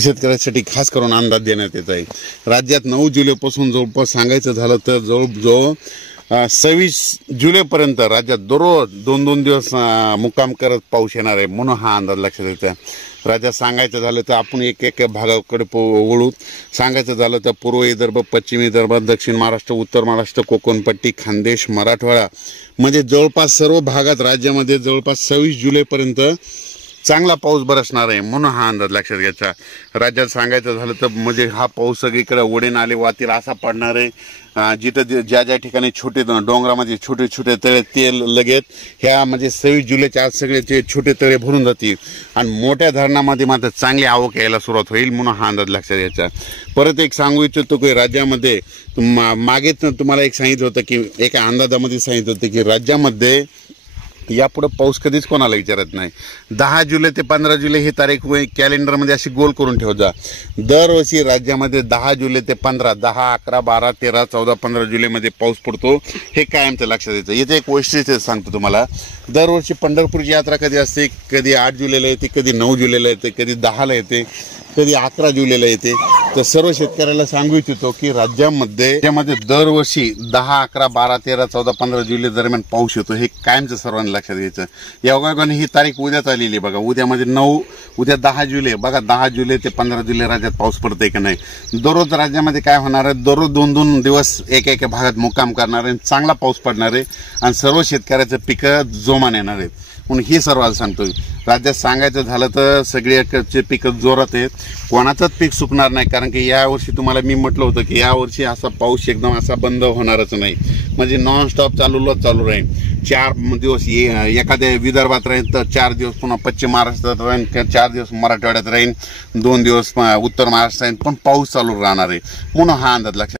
शेतकऱ्यांसाठी खास करून अंदाज देण्यात येत आहे। राज्यात 9 जुलैपासून जवळपास सांगायचं झालं तर जवळजवळ 26 जुलैपर्यंत राज्यात दररोज 2-2 दिवस मुक्काम करत पाऊस येणार आहे, म्हणून हा अंदाज लक्षात येतो। राज्यात सांगायचं झालं तर आपण एक भागाकडे वळू। सांगायचं झालं तर पूर्व विदर्भ, पश्चिम विदर्भ, दक्षिण महाराष्ट्र, उत्तर महाराष्ट्र, कोकणपट्टी, खानदेश, मराठवाडा म्हणजे जवळपास सर्व भागात राज्यामध्ये जवळपास 26 जुलैपर्यंत चांगला पाऊस बरसणार आहे, म्हणून हा अंदाज लक्षात घ्यायचा। राज्यात सांगायचं झालं तर म्हणजे हा पाऊस सगळीकडे ओढे नाले वाहतील असा पडणार आहे। जिथं ज्या ठिकाणी छोटे डोंगरामध्ये छोटे छोटे तळे ते लगेच ह्या म्हणजे 26 जुलैच्या आज सगळे ते छोटे तळे भरून जातील आणि मोठ्या धरणामध्ये मात्र चांगली आवक यायला सुरुवात होईल, म्हणून हा अंदाज लक्षात घ्यायचा। परत एक सांगू इच्छितो की राज्यामध्ये मागेच तुम्हाला एक सांगितलं होतं की एका अंदाजामध्ये सांगितलं होतं की राज्यामध्ये यापुढे पाऊस कधीच कोणाला विचारत नाही। 10 जुलै ते 15 जुलै ही तारीख कॅलेंडरमध्ये अशी गोल करून ठेव जा। दरवर्षी राज्यामध्ये 10 जुलै ते 15, 10, 11, 12, 13, 14, 15 जुलैमध्ये पाऊस पडतो, हे कायमचं लक्षात येतं। इथे एक वैशिष्ट्य सांगतो तुम्हाला। दरवर्षी पंढरपूरची यात्रा कधी असते, कधी 8 जुलैला येते, कधी 9 जुलैला येते, कधी 10ला येते, कधी 11 जुलैला येते। तर सर्व शेतकऱ्याला सांगू इच्छितो की राज्यामध्ये दरवर्षी 10, 11, 12, 13, 14, 15 जुलै दरम्यान पाऊस येतो, हे कायमचं सर्वांनी लक्षात घ्यायचं। योगायोगाने ही तारीख उद्याच आलेली बघा, उद्या म्हणजे 9, उद्या 10 जुलै बघा, 10 जुलै ते 15 जुलै राज्यात पाऊस पडतोय का नाही। दररोज राज्यामध्ये काय होणार आहे, दररोज 2-2 दिवस एक भागात मुक्काम करणार आहे, चांगला पाऊस पडणार आहे आणि सर्व शेतकऱ्याचं पिकं जोमाने येणार आहेत, म्हणून ही सर्वांना सांगतोय। राज्यात सांगायचं झालं तर सगळ्याकडचे पिकं जोरात आहेत, कोणाचंच पीक सुकणार नाही, कारण की यावर्षी तुम्हाला मी म्हटलं होतं की यावर्षी असा पाऊस एकदम असा बंद होणारच नाही, म्हणजे नॉनस्टॉप चालू राहील। 4 दिवस एखाद्या विदर्भात राहील तर 4 दिवस पुन्हा पश्चिम महाराष्ट्रात राहील, 4 दिवस मराठवाड्यात राहील, 2 दिवस उत्तर महाराष्ट्रात राहील, पण पाऊस चालू राहणार आहे, म्हणून हा अंदाज लक्षात